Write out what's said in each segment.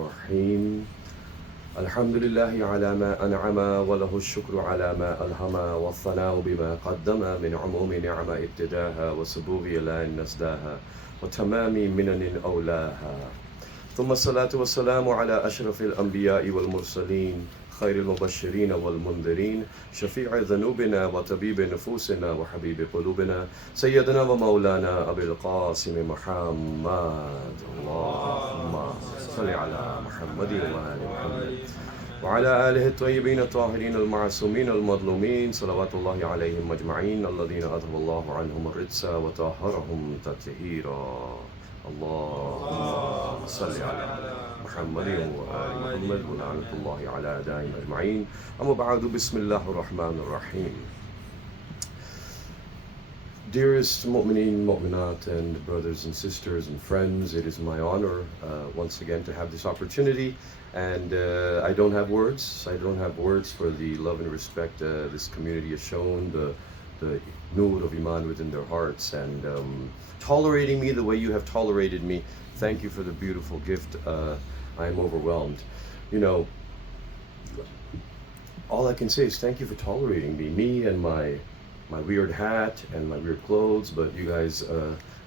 الرحيم الحمد لله على ما أنعم وله الشكر على ما ألهم والثناء بما قدم من عموم نعم ابتداها وسبوغ لا نسداها وتمام منن أولاها ثم الصلاة والسلام على أشرف الأنبياء والمرسلين خير المبشرين والمنذرين شفيع ذنوبنا وطبيب نفوسنا وحبيب قلوبنا سيدنا ومولانا أبي القاسم محمد اللهم صل على محمد وآل محمد وعلى آله الطيبين الطاهرين المعصومين المظلومين صلوات الله عليهم أجمعين الذين أذهب الله عنهم الرجس وطهرهم تطهيرا اللهم صل على محمد وآل محمد ولعنة الله على أعدائهم أجمعين أما بعد بسم الله الرحمن الرحيم. Dearest mu'mineen, mu'minat, and brothers and sisters and friends, it is my honor once again to have this opportunity, and I don't have words. I don't have words for the love and respect this community has shown, the nur of iman within their hearts, and tolerating me the way you have tolerated me. Thank you for the beautiful gift. I am overwhelmed. You know, all I can say is thank you for tolerating me and my weird hat and my weird clothes, but you guys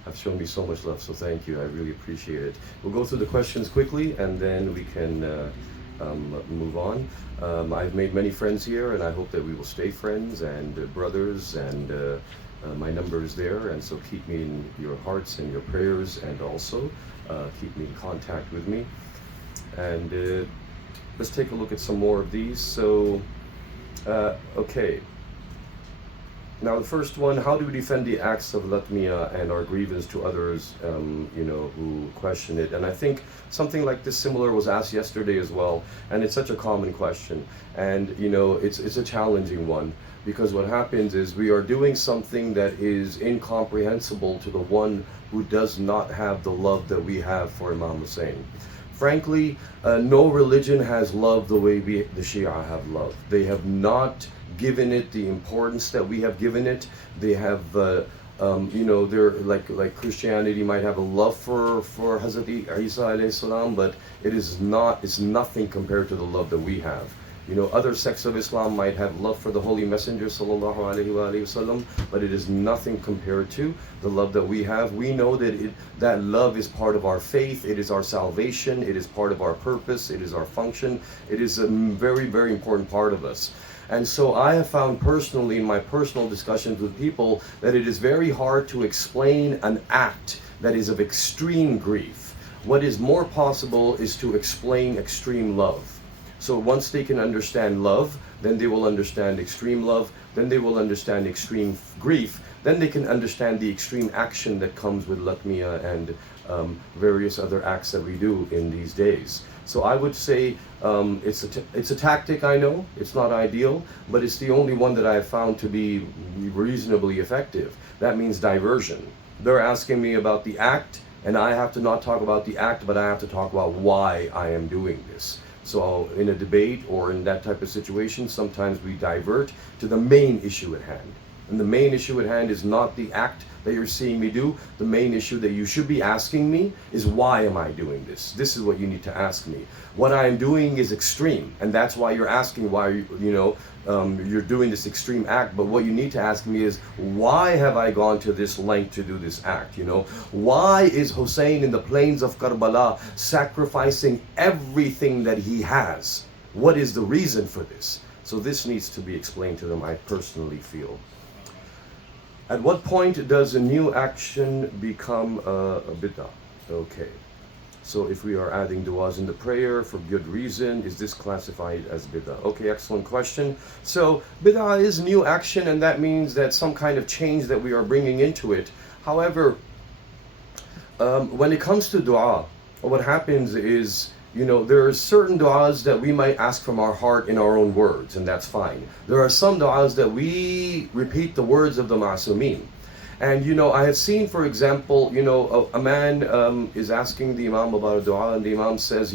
have shown me so much love, so thank you. I really appreciate it. We'll go through the questions quickly and then we can move on. I've made many friends here and I hope that we will stay friends and brothers, and my number is there, and so keep me in your hearts and your prayers, and also keep me in contact with me. And let's take a look at some more of these. So, okay. Now the first one, how do we defend the acts of latmiya and our grievance to others, who question it? And I think something like this similar was asked yesterday as well, and it's such a common question. And it's a challenging one, because what happens is we are doing something that is incomprehensible to the one who does not have the love that we have for Imam Hussein. Frankly, no religion has love the way the Shia have love. They have not given it the importance that we have given it. They have, they're like Christianity might have a love for Hazrat Isa alayhi salam, but it's nothing compared to the love that we have. Other sects of Islam might have love for the Holy Messenger sallallahu alaihi wasallam, but it is nothing compared to the love that we have. We know that that love is part of our faith, it is our salvation, it is part of our purpose, it is our function, it is a very, very important part of us. And so I have found personally in my personal discussions with people that it is very hard to explain an act that is of extreme grief. What is more possible is to explain extreme love. So once they can understand love, then they will understand extreme love, then they will understand extreme grief, then they can understand the extreme action that comes with latmiya and various other acts that we do in these days. So I would say it's a tactic, I know, it's not ideal, but it's the only one that I have found to be reasonably effective. That means diversion. They're asking me about the act, and I have to not talk about the act, but I have to talk about why I am doing this. So in a debate or in that type of situation, sometimes we divert to the main issue at hand. And the main issue at hand is not the act that you're seeing me do. The main issue that you should be asking me is, why am I doing this? This is what you need to ask me. What I am doing is extreme, and that's why you're asking why you're doing this extreme act. But what you need to ask me is, why have I gone to this length to do this act? Why is Hussein in the plains of Karbala sacrificing everything that he has? What is the reason for this? So this needs to be explained to them, I personally feel. At what point does a new action become a bid'ah? Okay, so if we are adding du'as in the prayer for good reason, is this classified as bid'ah? Okay, excellent question. So bid'ah is new action, and that means that some kind of change that we are bringing into it. However, when it comes to du'a, what happens is, there are certain du'as that we might ask from our heart in our own words, and that's fine. There are some du'as that we repeat the words of the ma'asumeen. And I have seen, for example, a man is asking the Imam about a du'a, and the Imam says,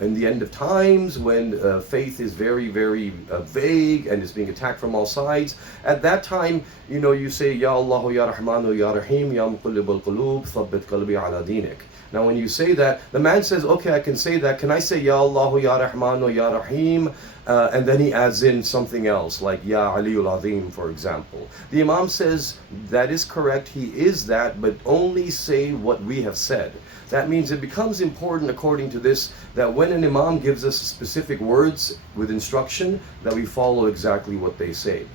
in the end of times, when faith is very, very vague and is being attacked from all sides, at that time, you say, Ya Allah, Ya Rahmanu, Ya Rahim, Ya Muqallibul Qulub, Thabbit Qalbi ala Dinik. Now when you say that, the man says, okay, I can say that. Can I say Ya Allah, Ya Rahmanu, Ya Rahim? And then he adds in something else, like Ya Aliyul Azim, for example. The Imam says, that is correct, he is that, but only say what we have said. That means it becomes important, according to this, that when an Imam gives us specific words with instruction, that we follow exactly what they say.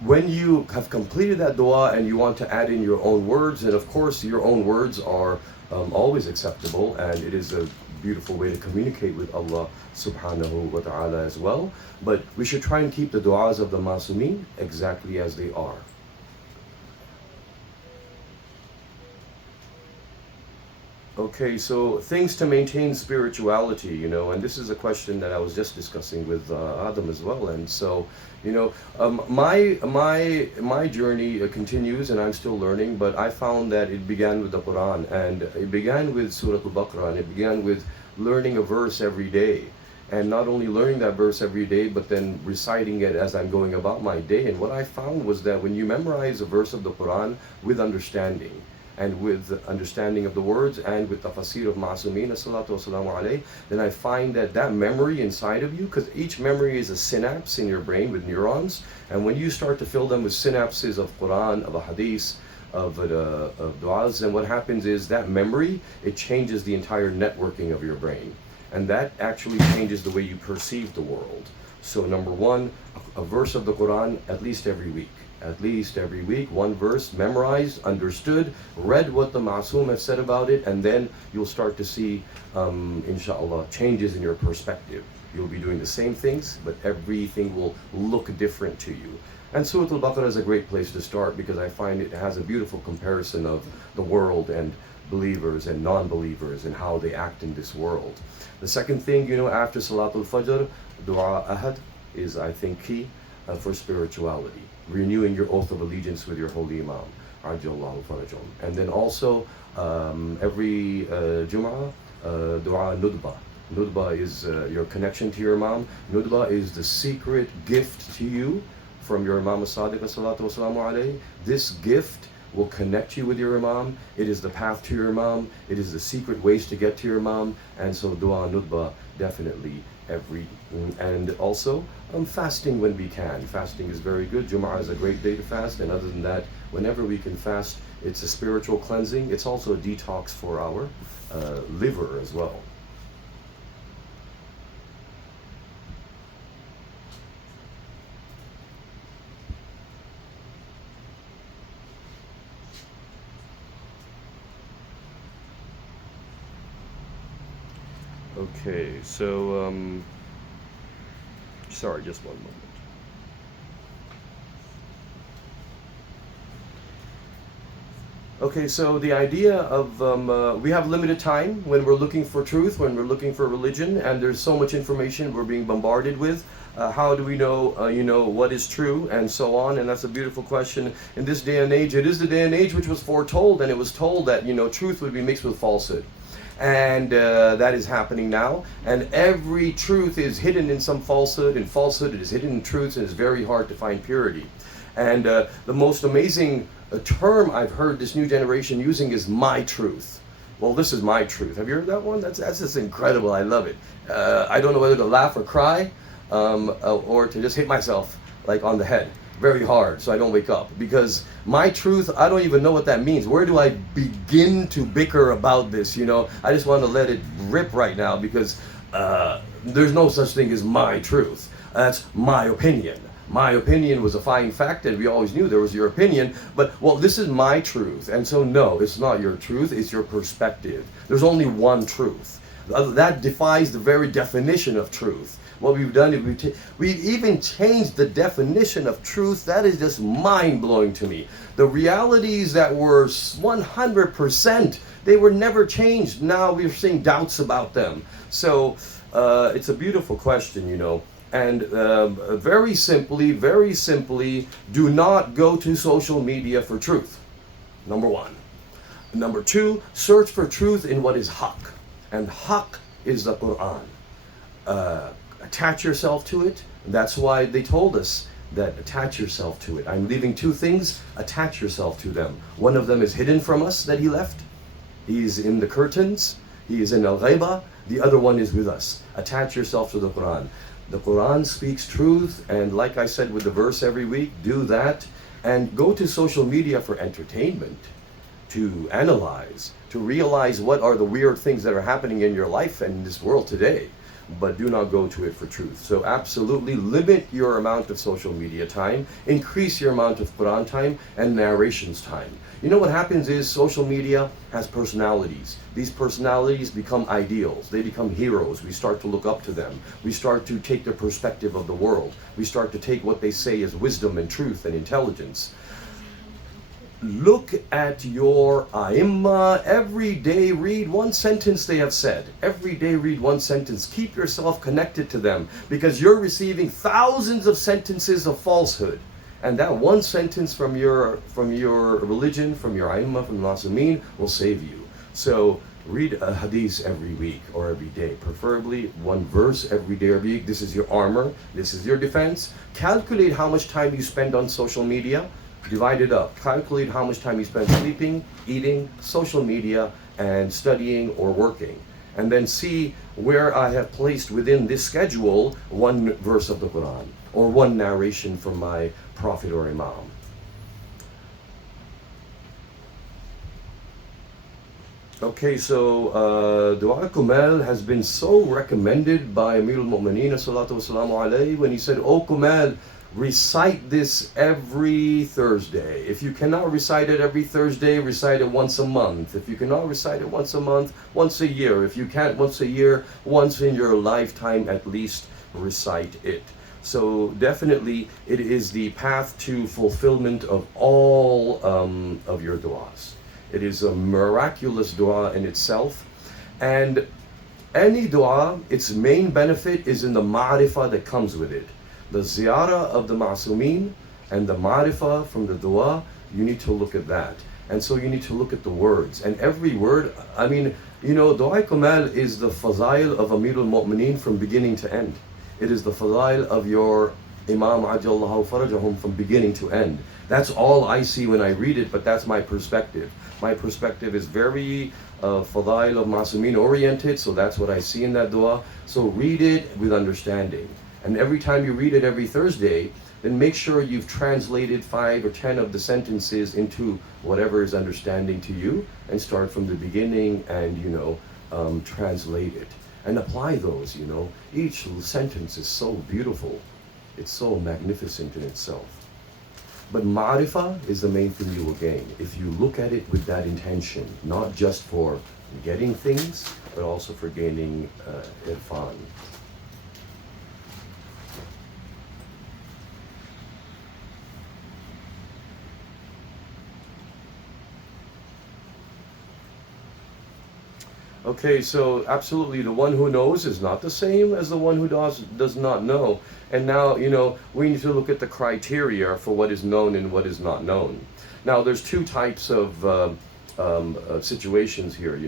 When you have completed that dua and you want to add in your own words, and of course your own words are always acceptable, and it is a beautiful way to communicate with Allah subhanahu wa ta'ala as well, but we should try and keep the du'as of the Masumeen exactly as they are. Okay, so things to maintain spirituality, and this is a question that I was just discussing with Adam as well. And so, my journey continues, and I'm still learning. But I found that it began with the Quran, and it began with Surah Al-Baqarah, and it began with learning a verse every day, and not only learning that verse every day, but then reciting it as I'm going about my day. And what I found was that when you memorize a verse of the Quran with understanding, and with understanding of the words, and with tafsir of Ma'asumeen, salatu wassalamu alayhi, then I find that memory inside of you, because each memory is a synapse in your brain with neurons, and when you start to fill them with synapses of Quran, of a hadith, of du'as, and what happens is that memory, it changes the entire networking of your brain. And that actually changes the way you perceive the world. So number one, a verse of the Quran at least every week. At least every week, one verse, memorized, understood, read what the Ma'asum have said about it, and then you'll start to see, inshallah, changes in your perspective. You'll be doing the same things, but everything will look different to you. And Surah Al-Baqarah is a great place to start, because I find it has a beautiful comparison of the world and believers and non-believers and how they act in this world. The second thing, after Salatul Fajr, Dua Ahad is, I think, key for spirituality. Renewing your oath of allegiance with your holy Imam, Ajallahu Farajum. And then also every Jum'ah, Dua Nudba. Nudba is your connection to your Imam. Nudba is the secret gift to you from your Imam as-Sadiq salatu wassalamu alayhi. This gift will connect you with your Imam. It is the path to your Imam. It is the secret ways to get to your Imam. And so Dua Nudba, definitely and also fasting when we can. Fasting is very good. Jum'ah is a great day to fast, and other than that, whenever we can fast, it's a spiritual cleansing. It's also a detox for our liver as well. Okay, so sorry, just one moment. Okay, so the idea of we have limited time when we're looking for truth, when we're looking for religion, and there's so much information we're being bombarded with. How do we know, what is true, and so on? And that's a beautiful question. In this day and age, it is the day and age which was foretold, and it was told that, truth would be mixed with falsehood. And that is happening now. And every truth is hidden in some falsehood, and falsehood is hidden in truths, and it's very hard to find purity. And the most amazing term I've heard this new generation using is my truth. Well, this is my truth. Have you heard that one? That's just incredible. I love it. I don't know whether to laugh or cry, or to just hit myself like on the head very hard so I don't wake up. Because my truth, I don't even know what that means. Where do I begin to bicker about this? I just want to let it rip right now, because there's no such thing as my truth. That's my opinion. My opinion was a fine fact, and we always knew there was your opinion, but, well, this is my truth. And so, no, it's not your truth, it's your perspective. There's only one truth. That defies the very definition of truth. What we've done is we've even changed the definition of truth. That is just mind-blowing to me. The realities that were 100%, they were never changed. Now we're seeing doubts about them. So it's a beautiful question, And very simply, do not go to social media for truth. Number one. Number two, search for truth in what is haqq. And haqq is the Quran. Attach yourself to it. That's why they told us that attach yourself to it. I'm leaving two things, attach yourself to them. One of them is hidden from us that he left. He's in the curtains. He is in al-ghaiba. The other one is with us. Attach yourself to the Quran. The Quran speaks truth, and like I said with the verse every week, do that. And go to social media for entertainment, to analyze, to realize what are the weird things that are happening in your life and in this world today. But do not go to it for truth. So absolutely limit your amount of social media time, increase your amount of Quran time and narrations time. You know what happens is social media has personalities. These personalities become ideals. They become heroes. We start to look up to them. We start to take their perspective of the world. We start to take what they say as wisdom and truth and intelligence. Look at your Aimma. Every day read one sentence they have said. Every day read one sentence. Keep yourself connected to them, because you're receiving thousands of sentences of falsehood. And that one sentence from your religion, from your Aimma, from Masumin, will save you. So read a hadith every week or every day. Preferably one verse every day or every week. This is your armor. This is your defense. Calculate how much time you spend on social media. Divide it up. Calculate how much time you spend sleeping, eating, social media, and studying or working. And then see where I have placed within this schedule one verse of the Quran or one narration from my prophet or imam. Okay, so Dua Kumal has been so recommended by Amir al-Mu'mineen salatu wassalamu alayhi when he said, "Oh Kumal, recite this every Thursday. If you cannot recite it every Thursday, recite it once a month. If you cannot recite it once a month, once a year. If you can't once a year, once in your lifetime at least, recite it." So definitely it is the path to fulfillment of all of your du'as. It is a miraculous dua in itself. And any dua, its main benefit is in the ma'rifah that comes with it. The ziyarah of the ma'sumin and the ma'rifah from the dua, you need to look at that. And so you need to look at the words. And every word, I mean, you know, Dua Kumal is the fazail of Amir al-Mu'mineen from beginning to end. It is the fazail of your Imam Ajallahu Farajahum from beginning to end. That's all I see when I read it, but that's my perspective. My perspective is very fadail of Masumin oriented, so that's what I see in that dua. So read it with understanding. And every time you read it every Thursday, then make sure you've translated 5 or 10 of the sentences into whatever is understanding to you, and start from the beginning and, translate it. And apply those, Each sentence is so beautiful. It's so magnificent in itself. But ma'rifah is the main thing you will gain if you look at it with that intention, not just for getting things, but also for gaining irfan. Okay, so absolutely, the one who knows is not the same as the one who does not know. And now, we need to look at the criteria for what is known and what is not known. Now, there's two types of situations here,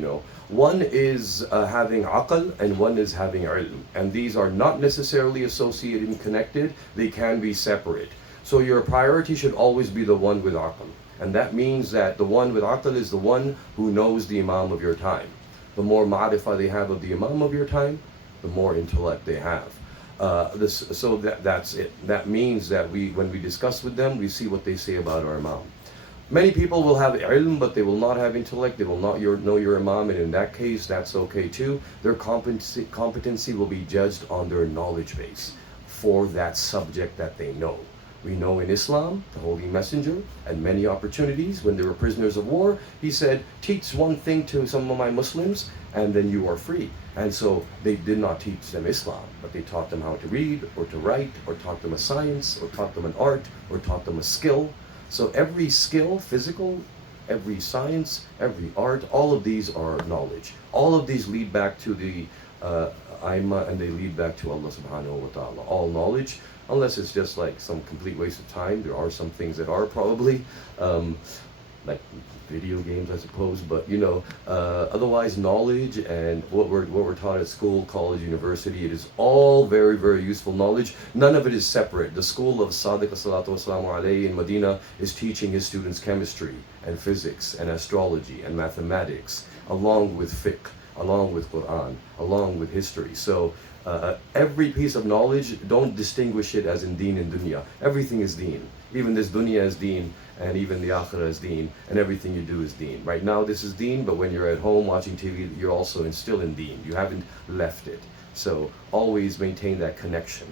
One is having aql and one is having ilm. And these are not necessarily associated and connected. They can be separate. So your priority should always be the one with aql. And that means that the one with aql is the one who knows the imam of your time. The more ma'rifah they have of the imam of your time, the more intellect they have. That's it. That means that when we discuss with them, we see what they say about our imam. Many people will have ilm, but they will not have intellect. They will not know your imam, and in that case, that's okay too. Their competency will be judged on their knowledge base for that subject that they know. We know in Islam, the Holy Messenger, at many opportunities when they were prisoners of war, he said, teach one thing to some of my Muslims and then you are free. And so they did not teach them Islam, but they taught them how to read or to write, or taught them a science, or taught them an art, or taught them a skill. So every skill, physical, every science, every art, all of these are knowledge. All of these lead back to the Aimma, and they lead back to Allah subhanahu wa ta'ala. All knowledge, unless it's just like some complete waste of time. There are some things that are probably, like video games, I suppose. But otherwise, knowledge and what we're taught at school, college, university, it is all very, very useful knowledge. None of it is separate. The school of Sadiq salatu wassalamu alayhi in Medina is teaching his students chemistry and physics and astrology and mathematics, along with fiqh, along with Quran, along with history. So every piece of knowledge, don't distinguish it as in deen and dunya. Everything is deen. Even this dunya is deen, and even the akhirah is deen, and everything you do is deen. Right now this is deen, but when you're at home watching TV, you're also still in deen. You haven't left it. So always maintain that connection.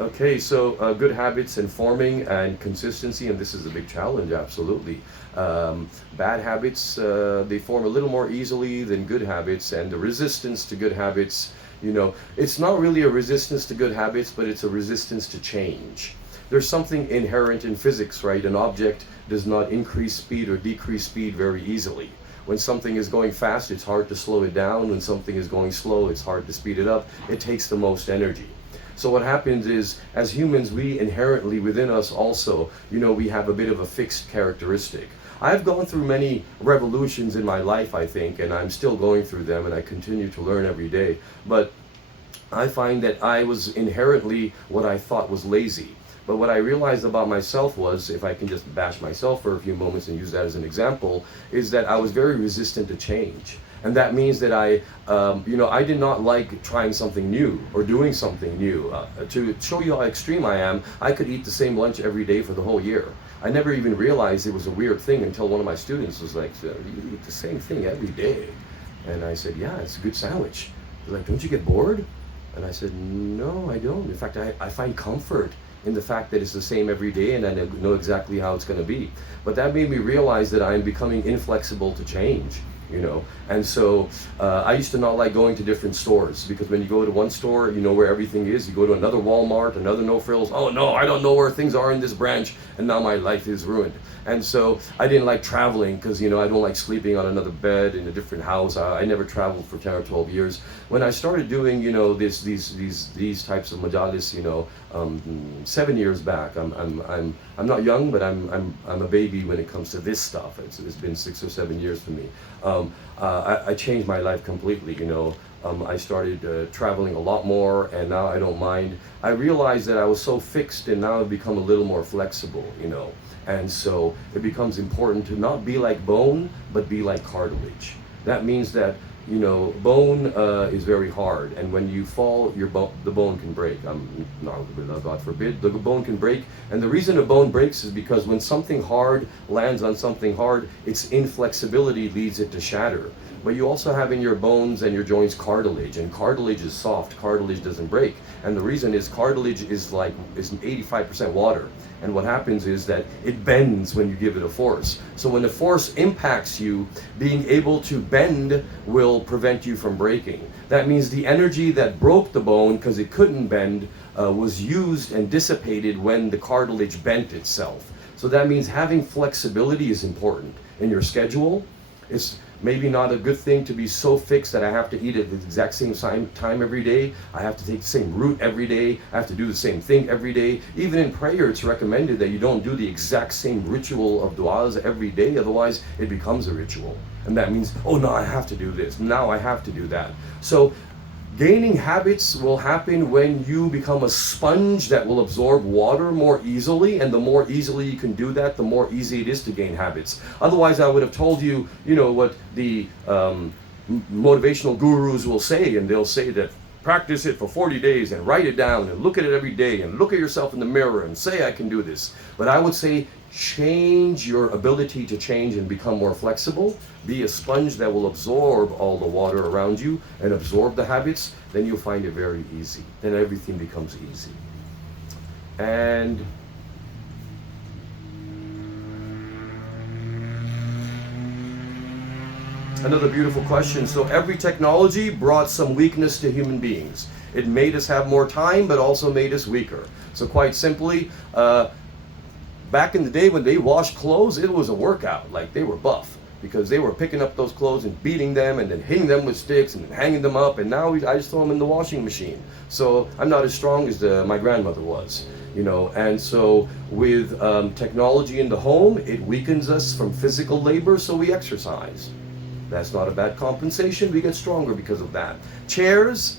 Okay, so good habits and forming and consistency, and this is a big challenge, absolutely. Bad habits, they form a little more easily than good habits, and the resistance to good habits, it's not really a resistance to good habits, but it's a resistance to change. There's something inherent in physics, right? An object does not increase speed or decrease speed very easily. When something is going fast, it's hard to slow it down. When something is going slow, it's hard to speed it up. It takes the most energy. So what happens is, as humans, we inherently within us also, we have a bit of a fixed characteristic. I've gone through many revolutions in my life, I think, and I'm still going through them, and I continue to learn every day. But I find that I was inherently what I thought was lazy. But what I realized about myself was, if I can just bash myself for a few moments and use that as an example, is that I was very resistant to change. And that means that I did not like trying something new or doing something new. To show you how extreme I am, I could eat the same lunch every day for the whole year. I never even realized it was a weird thing until one of my students was like, "You eat the same thing every day?" And I said, "Yeah, it's a good sandwich." They're like, "Don't you get bored?" And I said, "No, I don't. In fact, I find comfort in the fact that it's the same every day and I know exactly how it's going to be." But that made me realize that I'm becoming inflexible to change. And so I used to not like going to different stores, because when you go to one store, you know where everything is. You go to another Walmart, another No Frills, oh no, I don't know where things are in this branch, and now my life is ruined. And so I didn't like traveling, because I don't like sleeping on another bed in a different house. I never traveled for 10 or 12 years. When I started doing these types of majalis 7 years back, I'm not young, but I'm a baby when it comes to this stuff. It's been 6 or 7 years for me. I changed my life completely. I started traveling a lot more, and now I don't mind. I realized that I was so fixed, and now I've become a little more flexible. And so it becomes important to not be like bone, but be like cartilage. That means that bone is very hard, and when you fall, the bone can break. God forbid, the bone can break. And the reason a bone breaks is because when something hard lands on something hard, its inflexibility leads it to shatter. But you also have in your bones and your joints cartilage, and cartilage is soft. Cartilage doesn't break, and the reason is cartilage is 85% water. And what happens is that it bends when you give it a force. So when the force impacts you, being able to bend will prevent you from breaking. That means the energy that broke the bone, because it couldn't bend, was used and dissipated when the cartilage bent itself. So that means having flexibility is important in your schedule. It's maybe not a good thing to be so fixed that I have to eat at the exact same time every day. I have to take the same route every day. I have to do the same thing every day. Even in prayer, it's recommended that you don't do the exact same ritual of du'as every day. Otherwise, it becomes a ritual. And that means, oh no, I have to do this. Now I have to do that. So gaining habits will happen when you become a sponge that will absorb water more easily, and the more easily you can do that, the more easy it is to gain habits. Otherwise, I would have told you, what the motivational gurus will say, and they'll say that practice it for 40 days and write it down and look at it every day and look at yourself in the mirror and say, I can do this. But I would say, change your ability to change and become more flexible. Be a sponge that will absorb all the water around you and absorb the habits. Then you'll find it very easy. Then everything becomes easy. And another beautiful question. So every technology brought some weakness to human beings. It made us have more time, but also made us weaker. So quite simply, back in the day when they washed clothes, it was a workout. Like, they were buff, because they were picking up those clothes and beating them and then hitting them with sticks and then hanging them up. And now I just throw them in the washing machine. So I'm not as strong as my grandmother was. And so with technology in the home, it weakens us from physical labor, so we exercise. That's not a bad compensation. We get stronger because of that. Chairs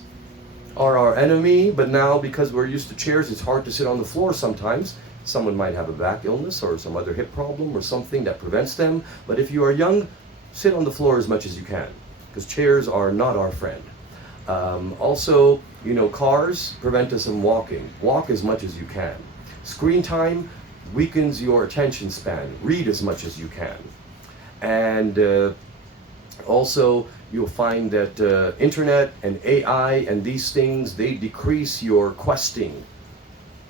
are our enemy, but now because we're used to chairs, it's hard to sit on the floor sometimes. Someone might have a back illness or some other hip problem or something that prevents them. But if you are young, sit on the floor as much as you can, because chairs are not our friend. Also, cars prevent us from walking. Walk as much as you can. Screen time weakens your attention span. Read as much as you can. And also, you'll find that internet and AI and these things, they decrease your questing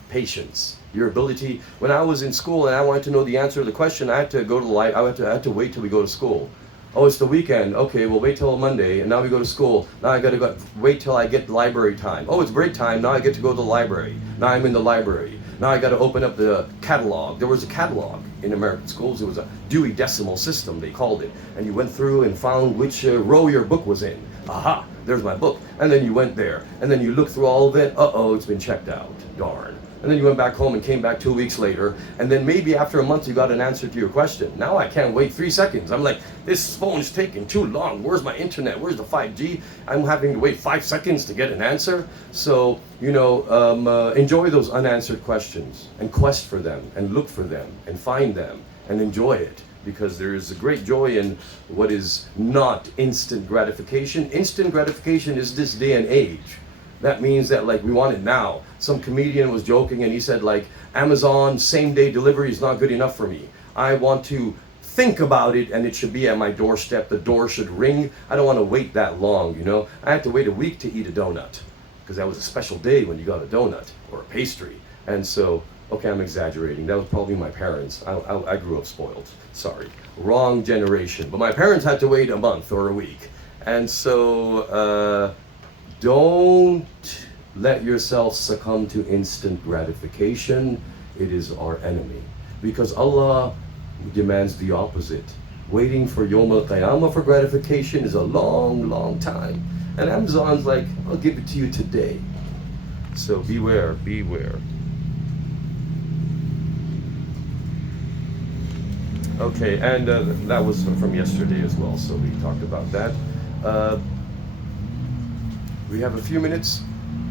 patience, your ability. When I was in school and I wanted to know the answer to the question, I had to go to the I had to wait till we go to school. Oh, it's the weekend. Okay, we'll wait till Monday, and now we go to school. Now I got to wait till I get library time. Oh, it's break time. Now I get to go to the library. Now I'm in the library. Now I got to open up the catalog. There was a catalog in American schools. It was a Dewey Decimal System, they called it. And you went through and found which row your book was in. Aha, there's my book. And then you went there. And then you looked through all of it. Uh-oh, it's been checked out. Darn. And then you went back home and came back 2 weeks later, and then maybe after a month you got an answer to your question. Now I can't wait 3 seconds. I'm like, this phone's taking too long. Where's my internet? Where's the 5G? I'm having to wait 5 seconds to get an answer. So, enjoy those unanswered questions and quest for them and look for them and find them and enjoy it, because there is a great joy in what is not instant gratification. Instant gratification is this day and age. That means that we want it now. Some comedian was joking and he said Amazon same day delivery is not good enough for me. I want to think about it and it should be at my doorstep. The door should ring. I don't want to wait that long, I had to wait a week to eat a donut, because that was a special day when you got a donut or a pastry. And so, okay, I'm exaggerating. That was probably my parents. I grew up spoiled. Sorry. Wrong generation. But my parents had to wait a month or a week. And so, don't let yourself succumb to instant gratification. It is our enemy, because Allah demands the opposite. Waiting for Yawm al-Qiyamah for gratification is a long, long time. And Amazon's like, I'll give it to you today. So beware, beware. Okay, and that was from yesterday as well, so we talked about that. We have a few minutes.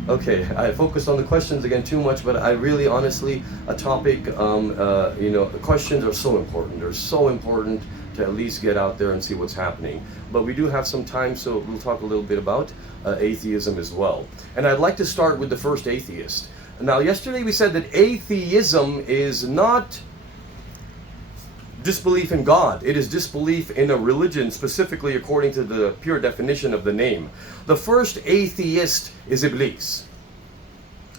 Okay, I focused on the questions again too much, but I really, honestly, a topic, questions are so important. They're so important to at least get out there and see what's happening. But we do have some time, so we'll talk a little bit about atheism as well. And I'd like to start with the first atheist. Now, yesterday we said that atheism is not disbelief in God. It is disbelief in a religion, specifically according to the pure definition of the name. The first atheist is Iblis.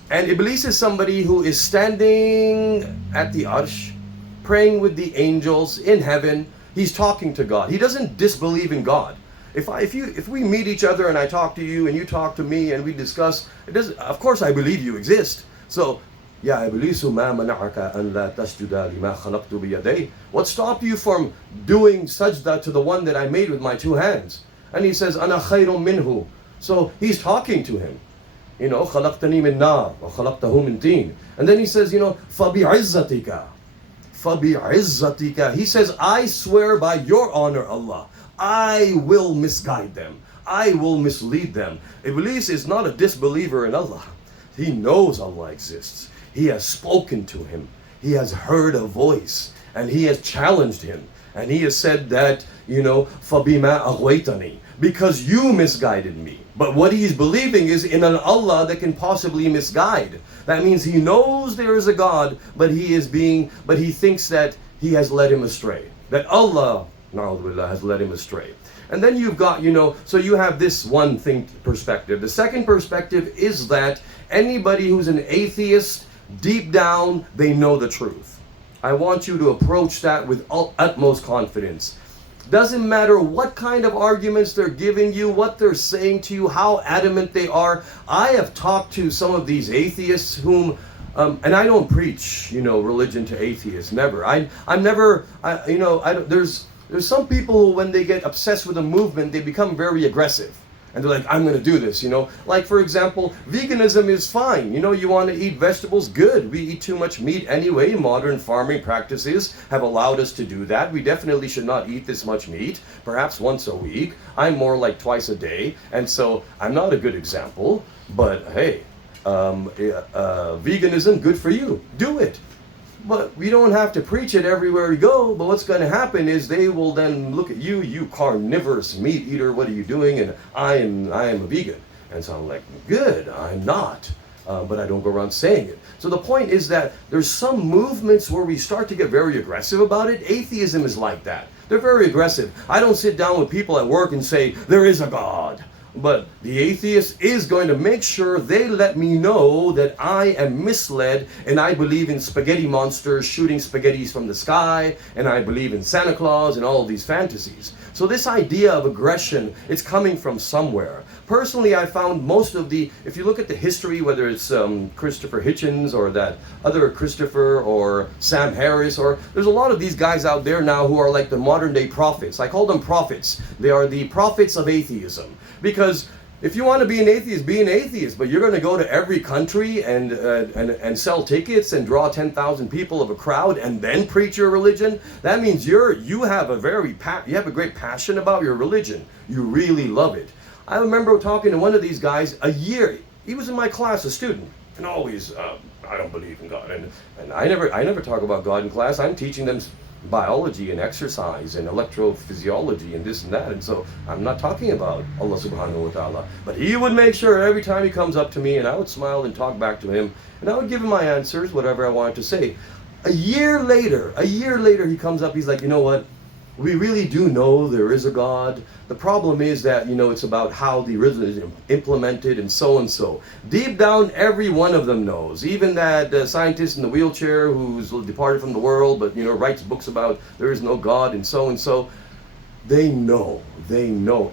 And Iblis is somebody who is standing at the arsh, praying with the angels in heaven. He's talking to God. He doesn't disbelieve in God. If we meet each other and I talk to you and you talk to me and we discuss, of course I believe you exist. So, Ya Iblisu ma mana'aka an la tasjuda lima khalaqtu biyaday. What stopped you from doing sajda to the one that I made with my 2 hands? And he says, Ana khayrun minhu. So he's talking to him. Khalaqtani min nar wa khalaqtahu min teen. And then he says, fabi'izzatika. Fabi'izzatika. He says, I swear by your honor, Allah, I will misguide them. I will mislead them. Iblis is not a disbeliever in Allah. He knows Allah exists. He has spoken to him. He has heard a voice. And he has challenged him. And he has said that, فَبِمَا أَغْوَيْتَنِي, because you misguided me. But what he's believing is in an Allah that can possibly misguide. That means he knows there is a God, but he thinks that he has led him astray. That Allah, na'udhu has led him astray. And then you've got, so you have this one thing perspective. The second perspective is that anybody who's an atheist, deep down, they know the truth. I want you to approach that with utmost confidence. Doesn't matter what kind of arguments they're giving you, what they're saying to you, how adamant they are. I have talked to some of these atheists whom, and I don't preach, religion to atheists. Never. There's some people who, when they get obsessed with a movement, they become very aggressive. And they're like, I'm going to do this, Like, for example, veganism is fine. You want to eat vegetables, good. We eat too much meat anyway. Modern farming practices have allowed us to do that. We definitely should not eat this much meat, perhaps once a week. I'm more like twice a day. And so I'm not a good example. But hey, veganism, good for you. Do it. But we don't have to preach it everywhere we go. But what's going to happen is they will then look at you, you carnivorous meat eater, what are you doing? And I am a vegan. And so I'm like, good, I'm not. But I don't go around saying it. So the point is that there's some movements where we start to get very aggressive about it. Atheism is like that. They're very aggressive. I don't sit down with people at work and say, there is a God. But the atheist is going to make sure they let me know that I am misled and I believe in spaghetti monsters shooting spaghettis from the sky, and I believe in Santa Claus and all of these fantasies. So this idea of aggression, it's coming from somewhere. Personally, I found most of if you look at the history, whether it's Christopher Hitchens or that other Christopher or Sam Harris, or there's a lot of these guys out there now who are like the modern day prophets. I call them prophets. They are the prophets of atheism. Because if you want to be an atheist, but you're going to go to every country and sell tickets and draw 10,000 people of a crowd and then preach your religion, that means you have a great passion about your religion. You really love it. I remember talking to one of these guys a year. He was in my class, a student, and always, I don't believe in God. And I never talk about God in class. I'm teaching them biology and exercise and electrophysiology and this and that, and so I'm not talking about Allah subhanahu wa ta'ala. But he would make sure every time he comes up to me, and I would smile and talk back to him, and I would give him my answers, whatever I wanted to say. A year later he comes up, he's like, you know what, we really do know there is a God. The problem is that, it's about how the religion is implemented and so and so. Deep down, every one of them knows. Even that scientist in the wheelchair who's departed from the world, but, writes books about there is no God and so and so. They know.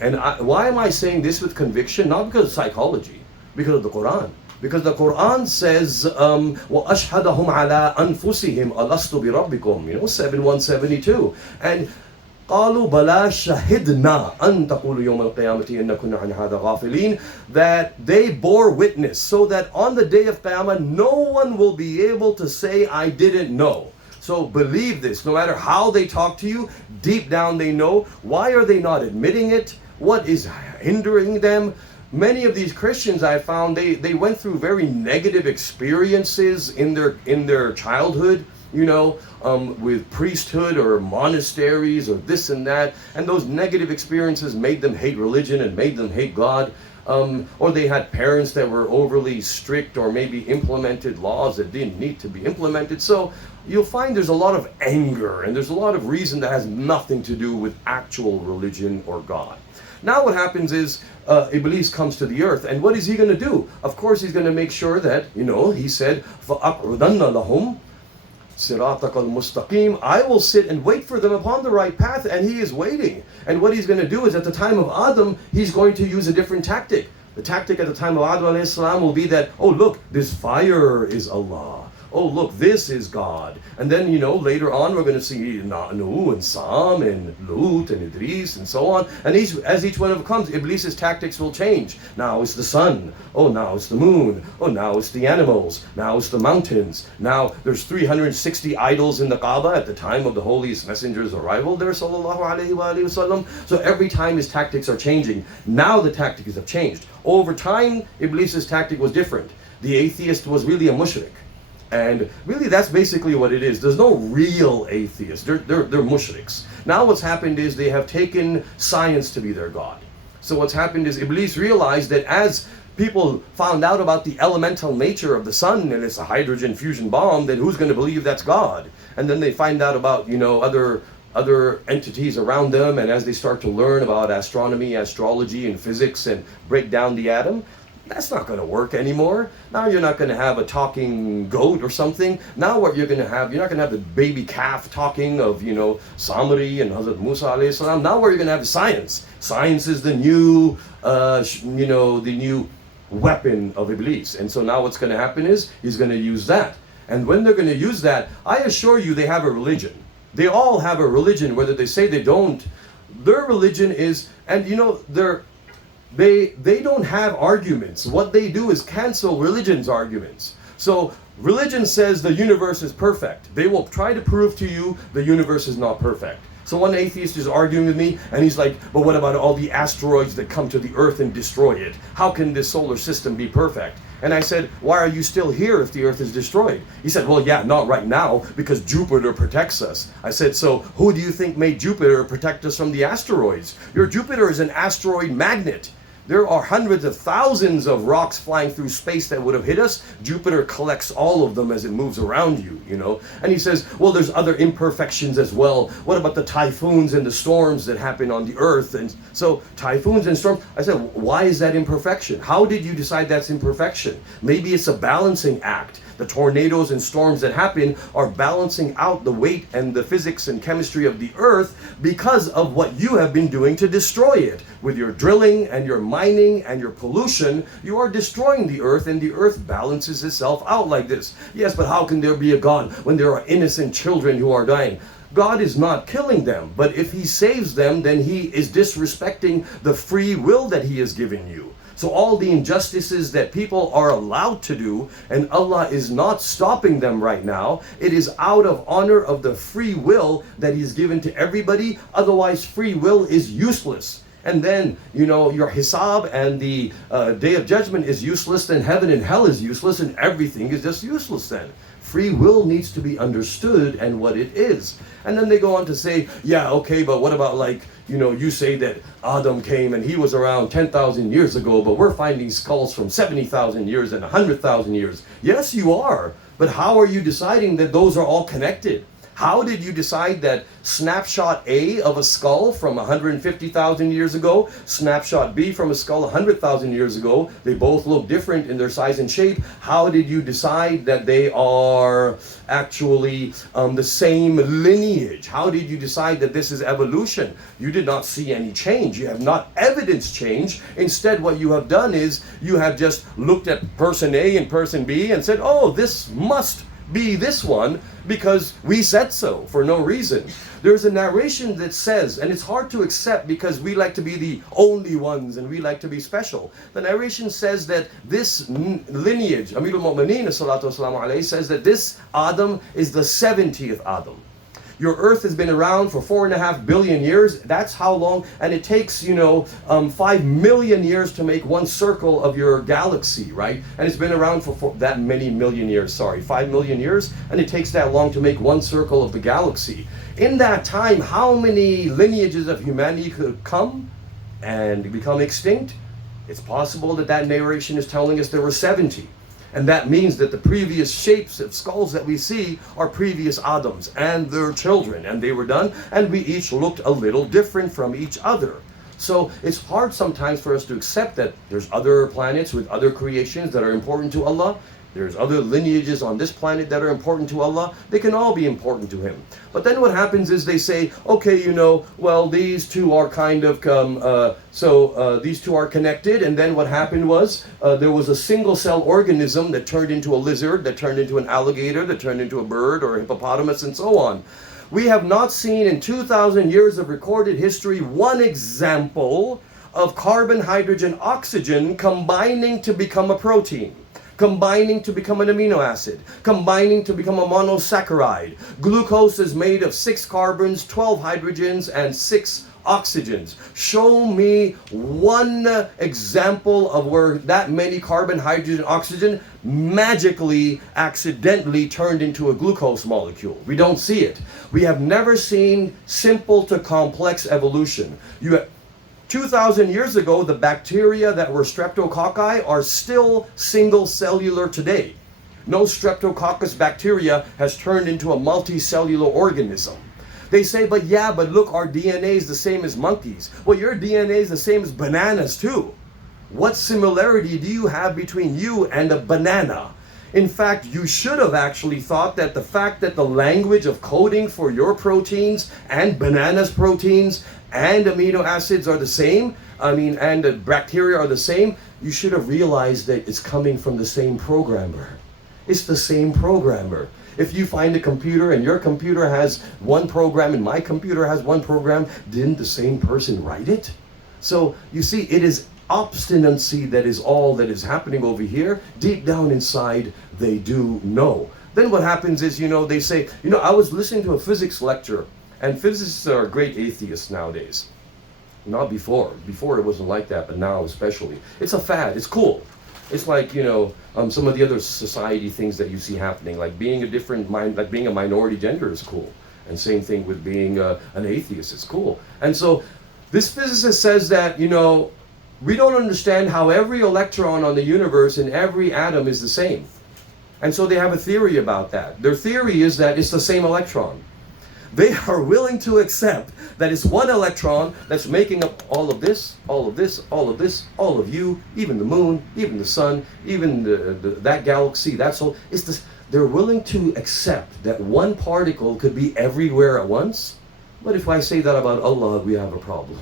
And why am I saying this with conviction? Not because of psychology, because of the Quran. Because the Quran says, وَأَشْهَدَهُمْ عَلَىٰ أَنفُسِهِمْ أَلَسْتُ بِرَبِّكُمْ, 7:172. And قالوا بلا شهدنا أن تقولوا يوم القيامة إن كنا عن هذا غافلين, that they bore witness, so that on the day of Qiyamah no one will be able to say I didn't know. So believe this, no matter how they talk to you, deep down they know. Why are they not admitting it? What is hindering them? Many of these Christians, I found, they went through very negative experiences in their childhood, with priesthood or monasteries or this and that, and those negative experiences made them hate religion and made them hate God, or they had parents that were overly strict or maybe implemented laws that didn't need to be implemented. So you'll find there's a lot of anger and there's a lot of reason that has nothing to do with actual religion or God. Now what happens is Iblis comes to the earth, and what is he going to do? Of course he's going to make sure that, he said, فَأَقْعُدَنَّ لَهُمْ صِرَاطَكَ الْمُسْتَقِيمِ, I will sit and wait for them upon the right path, and he is waiting. And what he's going to do is, at the time of Adam, he's going to use a different tactic. The tactic at the time of Adam alayhi salam will be that, oh look, this fire is Allah. Oh look, this is God. And then, later on we're going to see Nuh and Sam and Lut and Idris and so on. And as each one of them comes, Iblis's tactics will change. Now it's the sun. Oh, now it's the moon. Oh, now it's the animals. Now it's the mountains. Now there's 360 idols in the Kaaba at the time of the holiest messenger's arrival there, sallallahu alayhi wa sallam. So every time his tactics are changing. Now the tactics have changed. Over time, Iblis's tactic was different. The atheist was really a mushrik. And really that's basically what it is. There's no real atheists. They're mushriks. Now what's happened is they have taken science to be their God. So what's happened is Iblis realized that as people found out about the elemental nature of the sun, and it's a hydrogen fusion bomb, then who's going to believe that's God? And then they find out about, other entities around them, and as they start to learn about astronomy, astrology, and physics, and break down the atom, that's not going to work anymore. Now you're not going to have a talking goat or something. Now what you're going to have, you're not going to have the baby calf talking of, Samri and Hazrat Musa alayhi salam. Now what you're going to have is science. Science is the new, the new weapon of Iblis. And so now what's going to happen is, he's going to use that. And when they're going to use that, I assure you they have a religion. They all have a religion, whether they say they don't. Their religion is, and they don't have arguments. What they do is cancel religion's arguments. So religion says the universe is perfect. They will try to prove to you the universe is not perfect. So one atheist is arguing with me, and he's like, but what about all the asteroids that come to the earth and destroy it? How can this solar system be perfect? And I said, why are you still here if the earth is destroyed? He said, well, yeah, not right now, because Jupiter protects us. I said, so who do you think made Jupiter protect us from the asteroids? Your Jupiter is an asteroid magnet. There are hundreds of thousands of rocks flying through space that would have hit us. Jupiter collects all of them as it moves around you, you know. And he says, well, there's other imperfections as well. What about the typhoons and the storms that happen on the earth? And so typhoons and storms, I said, why is that imperfection? How did you decide that's imperfection? Maybe it's a balancing act. The tornadoes and storms that happen are balancing out the weight and the physics and chemistry of the earth because of what you have been doing to destroy it. With your drilling and your mining and your pollution, you are destroying the earth, and the earth balances itself out like this. Yes, but how can there be a God when there are innocent children who are dying? God is not killing them, but if he saves them, then he is disrespecting the free will that he has given you. So all the injustices that people are allowed to do, and Allah is not stopping them right now, it is out of honor of the free will that he's given to everybody. Otherwise, free will is useless. And then, you know, your hisab and the day of judgment is useless, then heaven and hell is useless, and everything is just useless then. Free will needs to be understood and what it is. And then they go on to say, yeah, okay, but what about, like, you know, you say that Adam came and he was around 10,000 years ago, but we're finding skulls from 70,000 years and 100,000 years. Yes, you are. But how are you deciding that those are all connected? How did you decide that snapshot A of a skull from 150,000 years ago, snapshot B from a skull 100,000 years ago, they both look different in their size and shape? How did you decide that they are actually the same lineage? How did you decide that this is evolution? You did not see any change. You have not evidenced change. Instead, what you have done is you have just looked at person A and person B and said, oh, this must be this one because we said so for no reason. There's a narration that says, and it's hard to accept because we like to be the only ones and we like to be special. The narration says that this lineage, Amirul Mu'mineen salatu wassalamu alayhi, says that this Adam is the 70th Adam. Your earth has been around for 4.5 billion years. That's how long, and it takes, 5 million years to make one circle of your galaxy, right? And it's been around for that many million years, 5 million years, and it takes that long to make one circle of the galaxy. In that time, how many lineages of humanity could come and become extinct? It's possible that that narration is telling us there were 70. And that means that the previous shapes of skulls that we see are previous Adams and their children, and they were done, and we each looked a little different from each other. So it's hard sometimes for us to accept that there's other planets with other creations that are important to Allah. There's other lineages on this planet that are important to Allah. They can all be important to Him. But then what happens is they say, okay, well, these two are kind of, these two are connected. And then what happened was there was a single cell organism that turned into a lizard, that turned into an alligator, that turned into a bird or a hippopotamus and so on. We have not seen in 2,000 years of recorded history one example of carbon, hydrogen, oxygen combining to become a protein, combining to become an amino acid, combining to become a monosaccharide. Glucose is made of 6 carbons, 12 hydrogens, and 6 oxygens. Show me one example of where that many carbon, hydrogen, oxygen magically, accidentally turned into a glucose molecule. We don't see it. We have never seen simple to complex evolution. 2,000 years ago, the bacteria that were streptococci are still single cellular today. No streptococcus bacteria has turned into a multicellular organism. They say, but look, our DNA is the same as monkeys. Well, your DNA is the same as bananas too. What similarity do you have between you and a banana? In fact, you should have actually thought that the fact that the language of coding for your proteins and bananas' proteins and amino acids are the same, and the bacteria are the same, you should have realized that it's coming from the same programmer. It's the same programmer. If you find a computer and your computer has one program and my computer has one program, didn't the same person write it? So you see, it is obstinacy that is all that is happening over here, deep down inside, they do know. Then what happens is, they say, I was listening to a physics lecture, and physicists are great atheists nowadays. Not before. Before it wasn't like that, but now especially. It's a fad. It's cool. It's like, some of the other society things that you see happening, like being a different mind, like being a minority gender is cool. And same thing with being an atheist is cool. And so this physicist says that, we don't understand how every electron on the universe and every atom is the same. And so they have a theory about that. Their theory is that it's the same electron. They are willing to accept that it's one electron that's making up all of this, all of this, all of this, all of you, even the moon, even the sun, even that galaxy, that's all. It's this. They're willing to accept that one particle could be everywhere at once. But if I say that about Allah, we have a problem.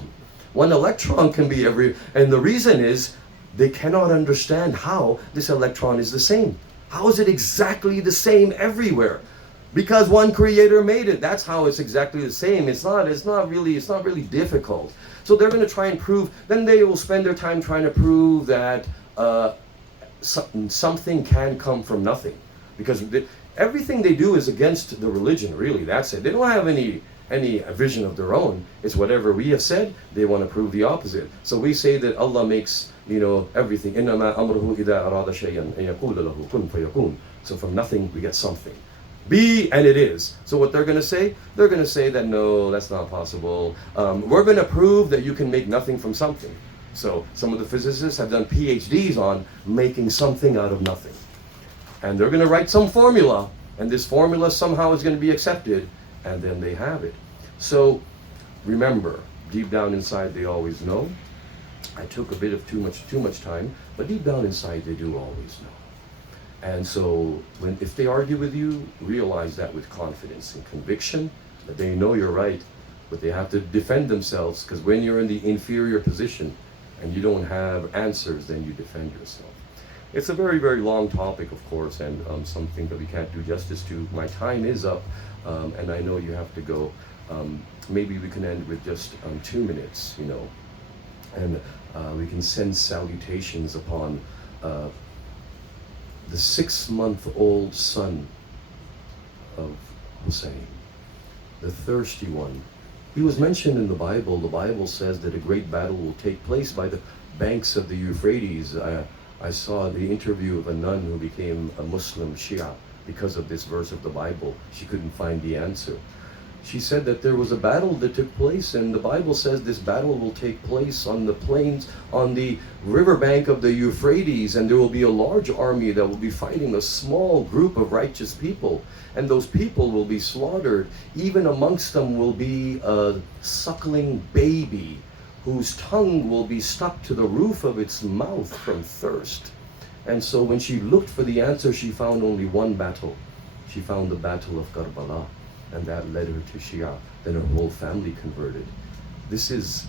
One electron can be and the reason is they cannot understand how this electron is the same. How is it exactly the same everywhere? Because one creator made it. That's how it's exactly the same. It's not really difficult. So they're going to try and prove, then they will spend their time trying to prove that something can come from nothing. Because everything they do is against the religion, really. That's it. They don't have any vision of their own. It's whatever we have said, they want to prove the opposite. So we say that Allah makes, everything. إِنَّمَا أَمْرُهُ إِذَا أَرَادَ شَيْئًا أَن يَقُولَ لَهُ كُن فَيَكُونُ. So from nothing we get something. Be, and it is. So what they're going to say? They're going to say that no, that's not possible. We're going to prove that you can make nothing from something. So some of the physicists have done PhDs on making something out of nothing. And they're going to write some formula, and this formula somehow is going to be accepted, and then they have it. So remember, deep down inside they always know. I took a bit of too much time, but deep down inside they do always know. And so if they argue with you, realize that with confidence and conviction, that they know you're right, but they have to defend themselves, because when you're in the inferior position and you don't have answers, then you defend yourself. It's a very, very long topic, of course, and something that we can't do justice to. My time is up, and I know you have to go. Maybe we can end with just 2 minutes, and we can send salutations upon the 6-month-old son of Hussein, the thirsty one. He was mentioned in the Bible. The Bible says that a great battle will take place by the banks of the Euphrates. I saw the interview of a nun who became a Muslim Shia because of this verse of the Bible. She couldn't find the answer. She said that there was a battle that took place, and the Bible says this battle will take place on the plains, on the riverbank of the Euphrates, and there will be a large army that will be fighting a small group of righteous people, and those people will be slaughtered. Even amongst them will be a suckling baby whose tongue will be stuck to the roof of its mouth from thirst. And so when she looked for the answer, she found only one battle. She found the battle of Karbala. And that led her to Shia. Then her whole family converted. This is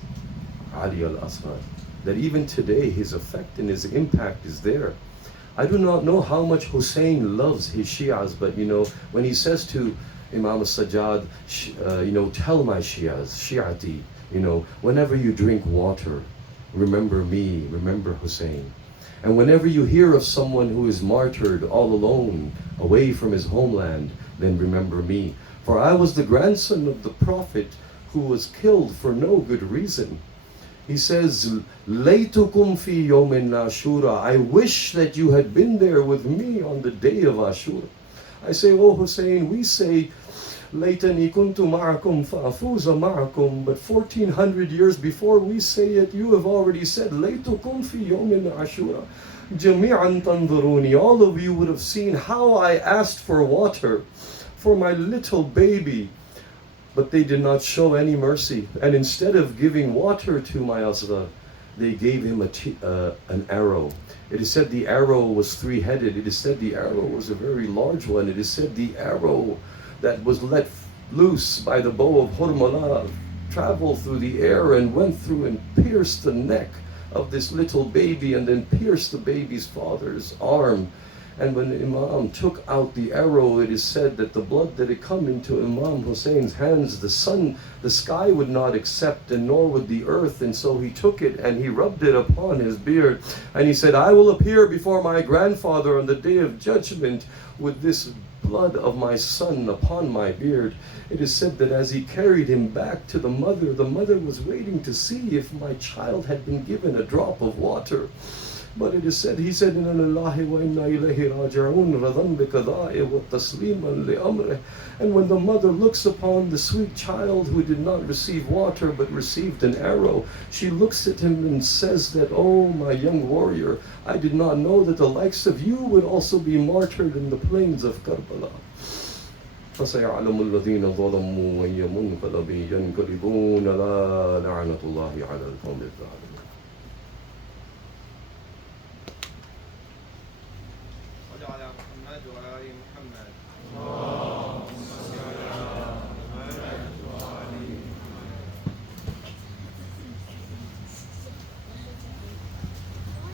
Ali al-Asghar. That even today his effect and his impact is there. I do not know how much Hussein loves his Shias, but when he says to Imam al-Sajjad, tell my Shias, Shi'ati, whenever you drink water, remember me, remember Hussein. And whenever you hear of someone who is martyred all alone, away from his homeland, then remember me. For I was the grandson of the Prophet who was killed for no good reason. He says, Laytukum fi yawmin Ashura. I wish that you had been there with me on the day of Ashura. I say, oh Hussein, we say, Laytani kuntu ma'akum fa'afuza ma'akum. But 1400 years before we say it, you have already said, Laytukum fi yawmin Ashura. Jami'an tanzuruni. All of you would have seen how I asked for water for my little baby, but they did not show any mercy. And instead of giving water to my Asghar, they gave him an arrow. It is said the arrow was 3-headed. It is said the arrow was a very large one. It is said the arrow that was let loose by the bow of Hurmala traveled through the air and went through and pierced the neck of this little baby, and then pierced the baby's father's arm. And when the Imam took out the arrow, it is said that the blood that had come into Imam Hussein's hands, the sky would not accept, and nor would the earth. And so he took it and he rubbed it upon his beard. And he said, I will appear before my grandfather on the day of judgment with this blood of my son upon my beard. It is said that as he carried him back to the mother was waiting to see if my child had been given a drop of water. But it is said, he said, Inna lillahi wa inna ilayhi raji'un, radan bi qada'i wa tasliman li amrih. And when the mother looks upon the sweet child who did not receive water but received an arrow, she looks at him and says that, oh, my young warrior, I did not know that the likes of you would also be martyred in the plains of Karbala. فَسَيَعْلَمُ الَّذِينَ ظَلَمُوا وَيَّمُنْ فَلَبِي يَنْقَلِبُونَ لَا لَعْنَةُ اللَّهِ عَلَى الْقَوْمِ الظَّالِمِينَ.